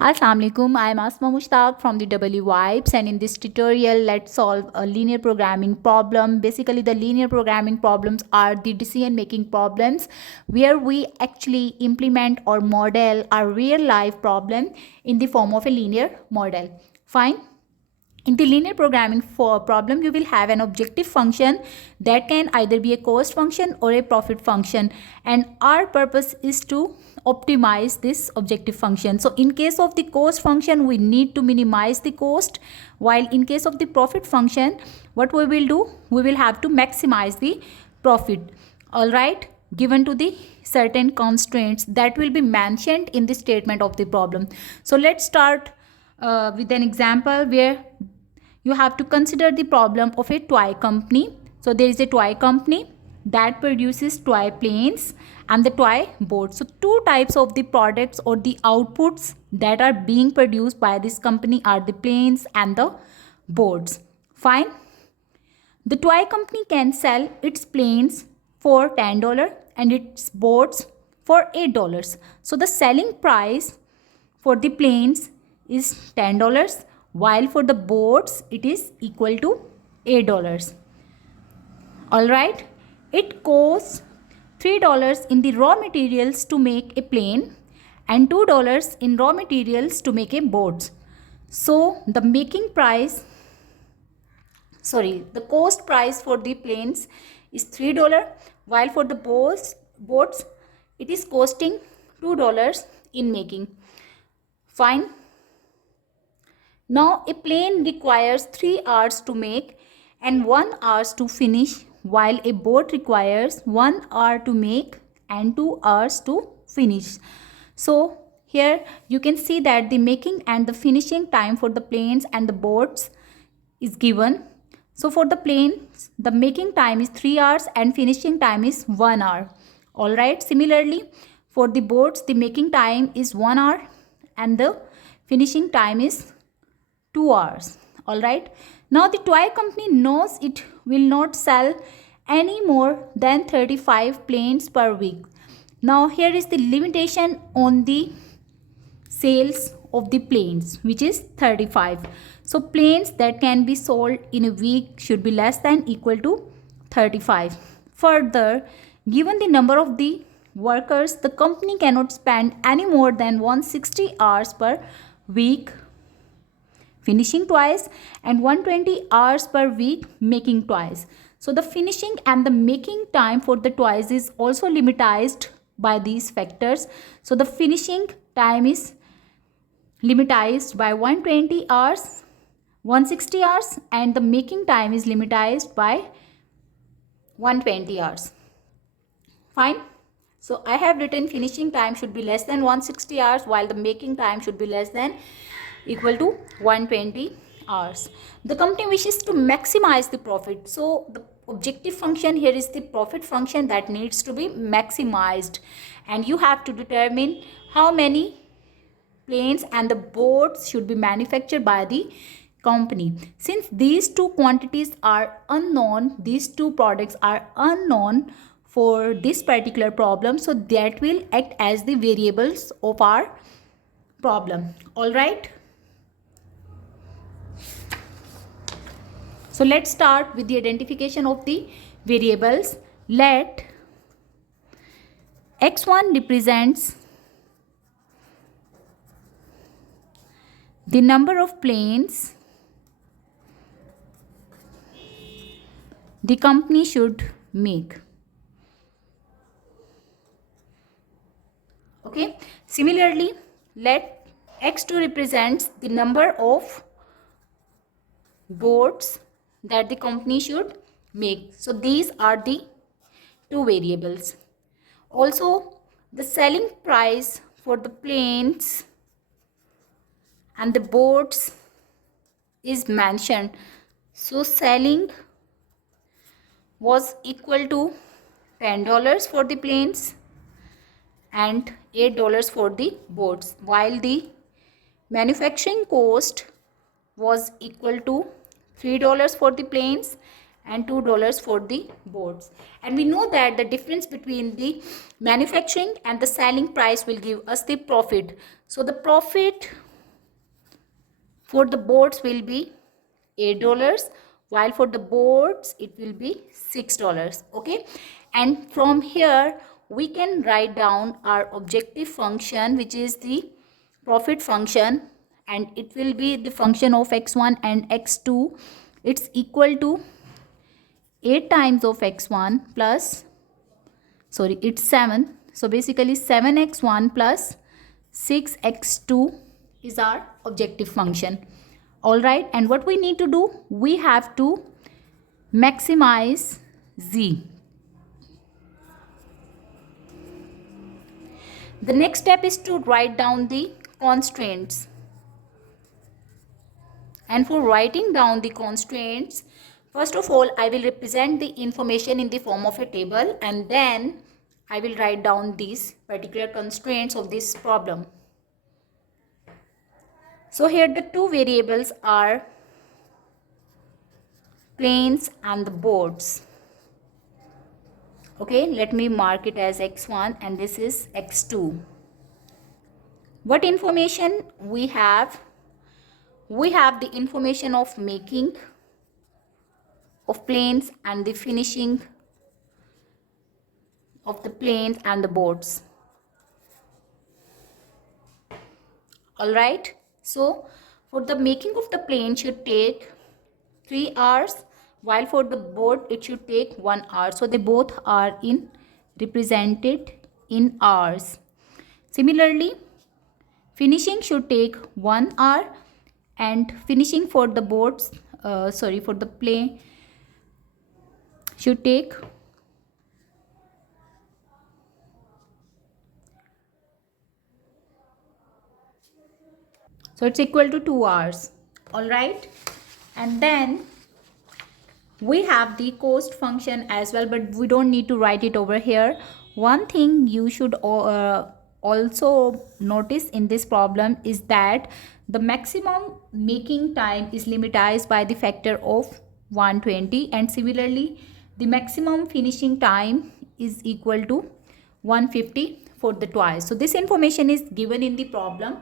Assalamualaikum, I am Asma Mushtaq from the W Vibes, and in this tutorial let's solve a linear programming problem. Basically the linear programming problems are the decision making problems where we actually implement or model a real life problem in the form of a linear model. Fine. In the linear programming for problem, you will have an objective function that can either be a cost function or a profit function, and our purpose is to optimize this objective function. So in case of the cost function, we need to minimize the cost, while in case of the profit function, what we will do, we will have to maximize the profit. All right, given to the certain constraints that will be mentioned in the statement of the problem. So let's start with an example where you have to consider the problem of a toy company. So there is a toy company that produces toy planes and the toy boats. So two types of the products or the outputs that are being produced by this company are the planes and the boats. Fine. The toy company can sell its planes for $10 and its boats for $8. So the selling price for the planes is $10, while for the boats it is equal to $8. Alright, it costs $3 in the raw materials to make a plane and $2 in raw materials to make a boat. So the the cost price for the planes is $3, while for the boats it is costing $2 in making. Fine. Now a plane requires 3 hours to make and 1 hour to finish, while a boat requires 1 hour to make and 2 hours to finish. So here you can see that the making and the finishing time for the planes and the boats is given. So for the planes, the making time is 3 hours and finishing time is 1 hour. Alright, similarly for the boats, the making time is 1 hour and the finishing time is 2 hours. Alright, now the toy company knows it will not sell any more than 35 planes per week. Now here is the limitation on the sales of the planes, which is 35. So planes that can be sold in a week should be less than equal to 35. Further, given the number of the workers, the company cannot spend any more than 160 hours per week finishing toys and 120 hours per week making toys. So the finishing and the making time for the toys is also limitized by these factors. So the finishing time is limitized by 120 hours, 160 hours, and the making time is limitized by 120 hours. Fine. So I have written finishing time should be less than 160 hours, while the making time should be less than equal to 120 hours. The company wishes to maximize the profit. So the objective function here is the profit function that needs to be maximized, and you have to determine how many planes and the boats should be manufactured by the company. Since these two quantities are unknown, these two products are unknown for this particular problem, so that will act as the variables of our problem. All right. So let's start with the identification of the variables. Let x1 represents the number of planes the company should make. Okay. Similarly, let x2 represents the number of boats that the company should make. So these are the two variables. Also, the selling price for the planes and the boats is mentioned. So selling was equal to $10 for the planes and $8 for the boats, while the manufacturing cost was equal to $3 for the planes and $2 for the boats. And we know that the difference between the manufacturing and the selling price will give us the profit. So the profit For the boards will be $8, while for the boards it will be $6. Okay, and from here we can write down our objective function, which is the profit function, and it will be the function of x1 and x2. It's equal to 8 times of x1 plus, sorry, it's 7. So basically 7x1 plus 6x2 is our objective function. All right, and what we need to do, we have to maximize z. The next step is to write down the constraints. And for writing down the constraints, first of all, I will represent the information in the form of a table, and then I will write down these particular constraints of this problem. So here the two variables are planes and the boards. Okay, let me mark it as x1 and this is x2. What information we have? We have the information of making of planes and the finishing of the planes and the boards. All right, so for the making of the plane should take 3 hours, while for the board it should take 1 hour. So they both are represented in hours. Similarly, finishing should take 1 hour, and finishing for the boards, for the plane should take so it's equal to 2 hours. All right, and then we have the cost function as well, but we don't need to write it over here. One thing you should also notice in this problem is that the maximum making time is limitized by the factor of 120, and similarly the maximum finishing time is equal to 150 for the twice. So this information is given in the problem.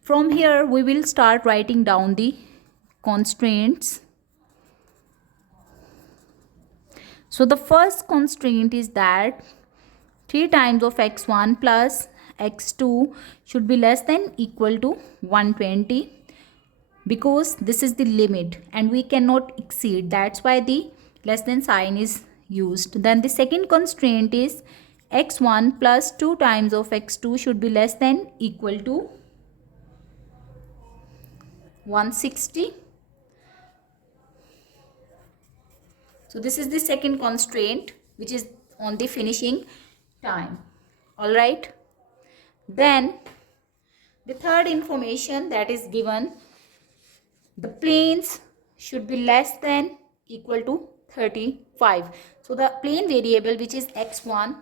From here we will start writing down the constraints. So the first constraint is that 3 times of x1 plus x2 should be less than equal to 120, because this is the limit and we cannot exceed. That's why the less than sign is used. Then the second constraint is x1 plus 2 times of x2 should be less than equal to 160. So this is the second constraint, which is on the finishing time. All right. Then the third information that is given, the planes should be less than equal to 35. So the plane variable, which is x1,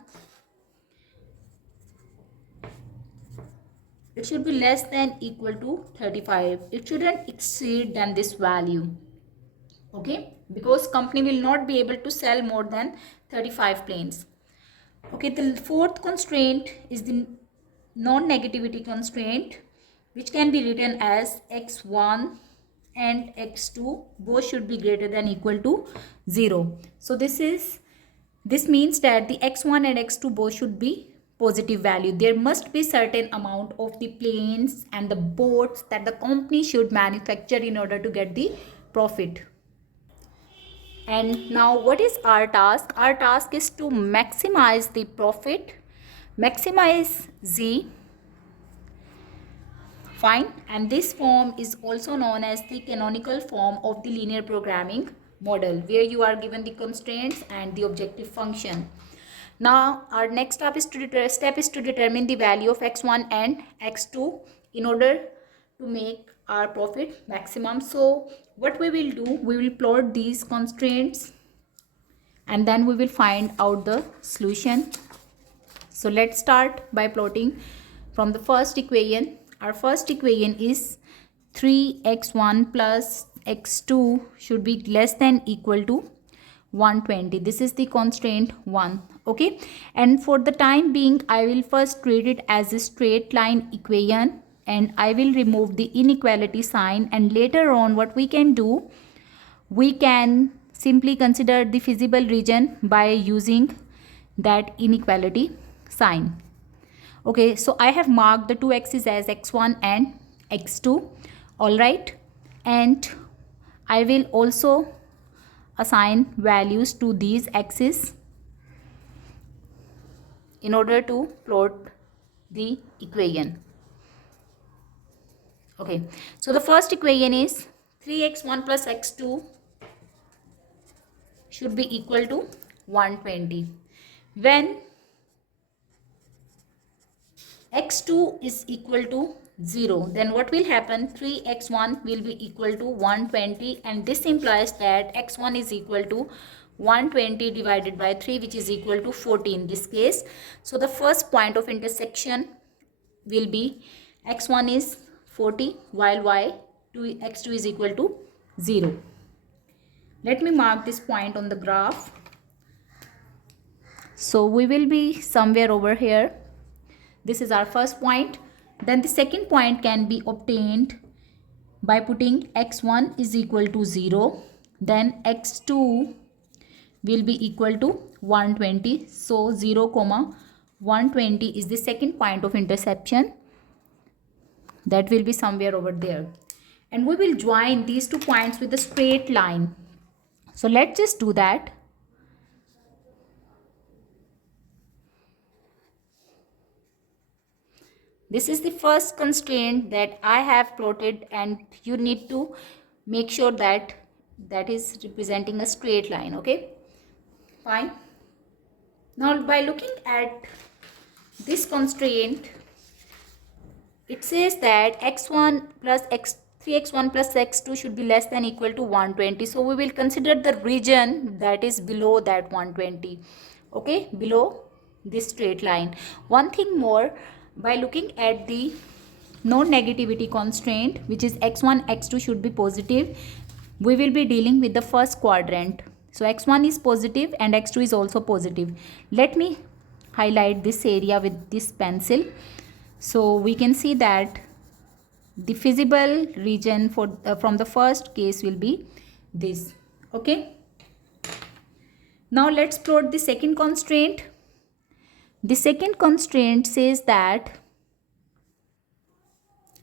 it should be less than equal to 35. It shouldn't exceed than this value. Okay, because company will not be able to sell more than 35 planes. Okay, the fourth constraint is the non-negativity constraint, which can be written as x1 and x2 both should be greater than equal to 0. So this means that the x1 and x2 both should be positive value. There must be certain amount of the planes and the boats that the company should manufacture in order to get the profit. And now what is our task? Our task is to maximize the profit, maximize z. Fine. And this form is also known as the canonical form of the linear programming model, where you are given the constraints and the objective function. Now our next step is to determine the value of x1 and x2 in order to make our profit maximum. So what we will do, we will plot these constraints and then we will find out the solution. So let's start by plotting from the first equation. Our first equation is 3x1 plus x2 should be less than equal to 120. This is the constraint 1. Okay, and for the time being I will first treat it as a straight line equation, and I will remove the inequality sign, and later on what we can do, we can simply consider the feasible region by using that inequality sign. Okay, so I have marked the two axes as x1 and x2. All right, and I will also assign values to these axes in order to plot the equation. Okay, so the first equation is 3x1 plus x2 should be equal to 120. When x2 is equal to 0, then what will happen? 3x1 will be equal to 120, and this implies that x1 is equal to 120 divided by 3, which is equal to 40 in this case. So the first point of intersection will be x1 is 40 while x2 is equal to 0. Let me mark this point on the graph. So we will be somewhere over here. This is our first point. Then the second point can be obtained by putting x1 is equal to 0. Then x2 will be equal to 120. So 0, 120 is the second point of intersection. That will be somewhere over there. And we will join these two points with a straight line. So let's just do that. This is the first constraint that I have plotted, and you need to make sure that that is representing a straight line. Okay, fine. Now by looking at this constraint, it says that x1 plus 3x1 plus x2 should be less than equal to 120. So we will consider the region that is below that 120. Okay, below this straight line. One thing more, by looking at the non-negativity constraint, which is x1 x2 should be positive, we will be dealing with the first quadrant. So x1 is positive and x2 is also positive. Let me highlight this area with this pencil. So we can see that the feasible region for from the first case will be this. Okay, now let's plot the second constraint. The second constraint says that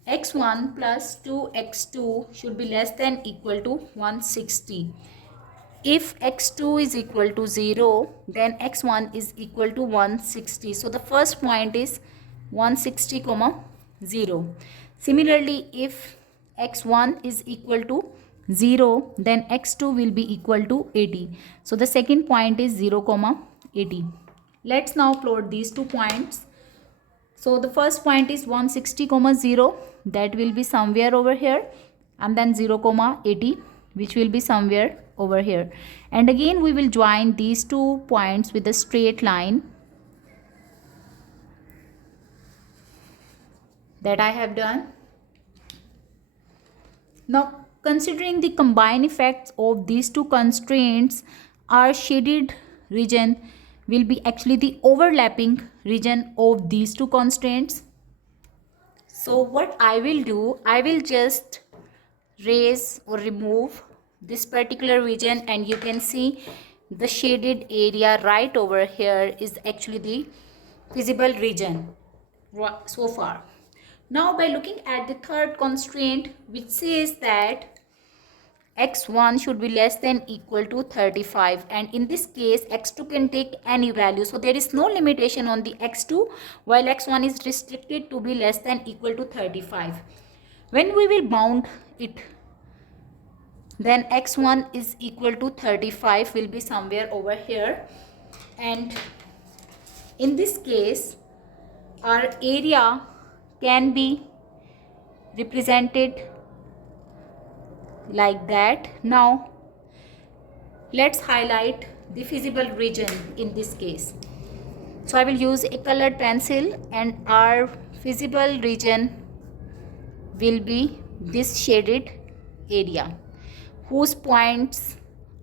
x1 plus 2x2 should be less than equal to 160. If x2 is equal to 0, then x1 is equal to 160. So the first point is 160, 0. Similarly, if x1 is equal to 0, then x2 will be equal to 80. So the second point is 0, 80. Let's now plot these 2 points. So the first point is 160, 0. That will be somewhere over here. And then 0, 80, which will be somewhere over here. And again we will join these 2 points with a straight line that I have done. Now considering the combined effects of these 2 constraints, our shaded region will be actually the overlapping region of these 2 constraints. So what I will do, I will just raise or remove this particular region, and you can see the shaded area right over here is actually the feasible region so far. Now by looking at the third constraint, which says that x1 should be less than equal to 35, and in this case x2 can take any value. So there is no limitation on the x2, while x1 is restricted to be less than equal to 35. When we will bound it, then x1 is equal to 35 will be somewhere over here, and in this case our area can be represented like that. Now let's highlight the feasible region in this case. So I will use a colored pencil, and our feasible region will be this shaded area, whose points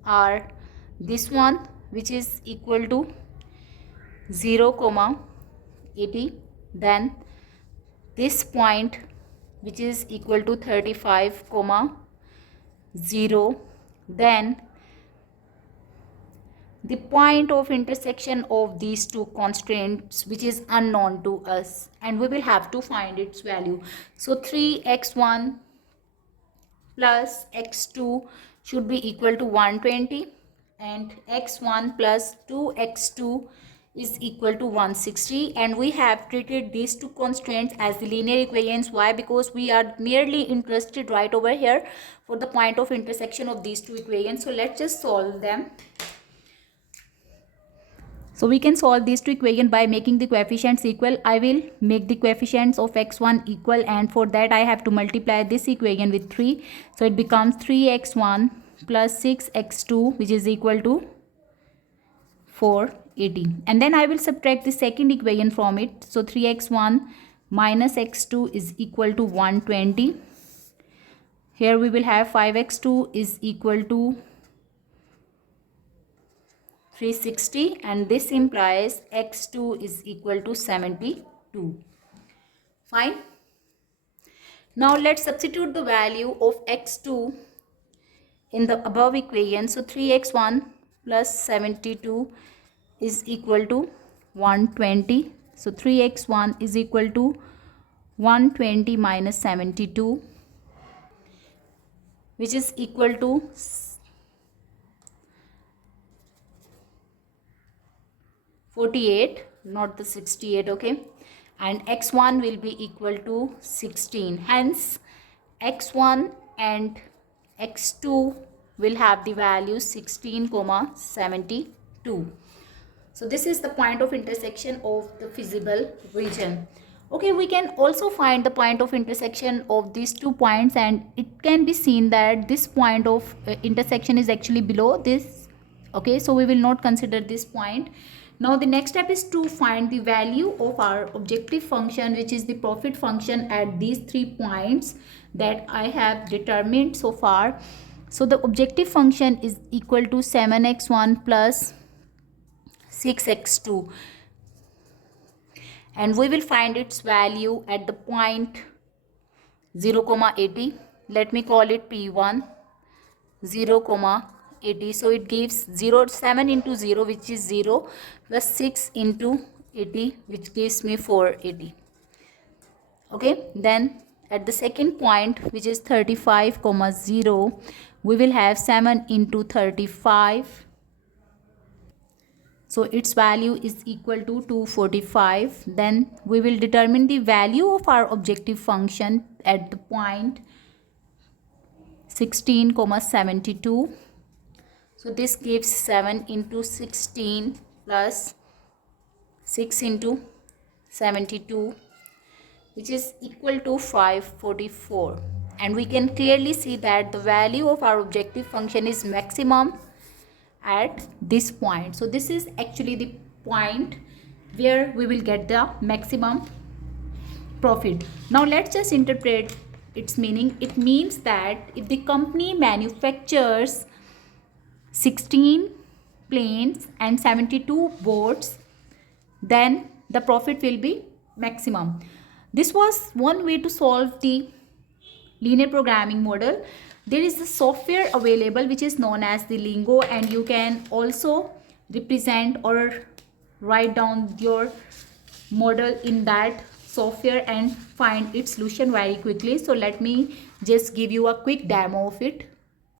are this one, which is equal to 0, 80, then this point which is equal to 35 comma 0. Then the point of intersection of these two constraints, which is unknown to us, and we will have to find its value. So 3x1 plus x2 should be equal to 120, and x1 plus 2x2 is equal to 160, and we have treated these two constraints as the linear equations. Why? Because we are merely interested right over here for the point of intersection of these two equations. So let's just solve them. So we can solve these two equations by making the coefficients equal. I will make the coefficients of x1 equal, and for that I have to multiply this equation with 3. So it becomes 3x1 plus 6x2, which is equal to 480. And then I will subtract the second equation from it. So 3x1 minus x2 is equal to 120. Here we will have 5x2 is equal to 360, and this implies x2 is equal to 72. Fine. Now let's substitute the value of x2 in the above equation. So 3x1 plus 72 is equal to 120. So 3x1 is equal to 120 minus 72, which is equal to 48, not the 68, okay? And x1 will be equal to 16. Hence, x1 and x2 will have the value 16, 72. So this is the point of intersection of the feasible region. Okay, we can also find the point of intersection of these 2 points, and it can be seen that this point of intersection is actually below this. Okay, so we will not consider this point. Now the next step is to find the value of our objective function, which is the profit function at these 3 points that I have determined so far. So the objective function is equal to 7x1 plus 6x2, and we will find its value at the point 0, 80. Let me call it P1, 0, 80. So it gives 7 into 0, which is 0, plus 6 into 80, which gives me 480. Okay, then at the second point, which is 35, 0, we will have 7 into 35. So its value is equal to 245. Then we will determine the value of our objective function at the point 16, 72. So this gives 7 into 16 plus 6 into 72, which is equal to 544. And we can clearly see that the value of our objective function is maximum at this point. So this is actually the point where we will get the maximum profit. Now let's just interpret its meaning. It means that if the company manufactures 16 planes and 72 boats, then the profit will be maximum. This was one way to solve the linear programming model. There is a software available which is known as the Lingo, and you can also represent or write down your model in that software and find its solution very quickly. So let me just give you a quick demo of it.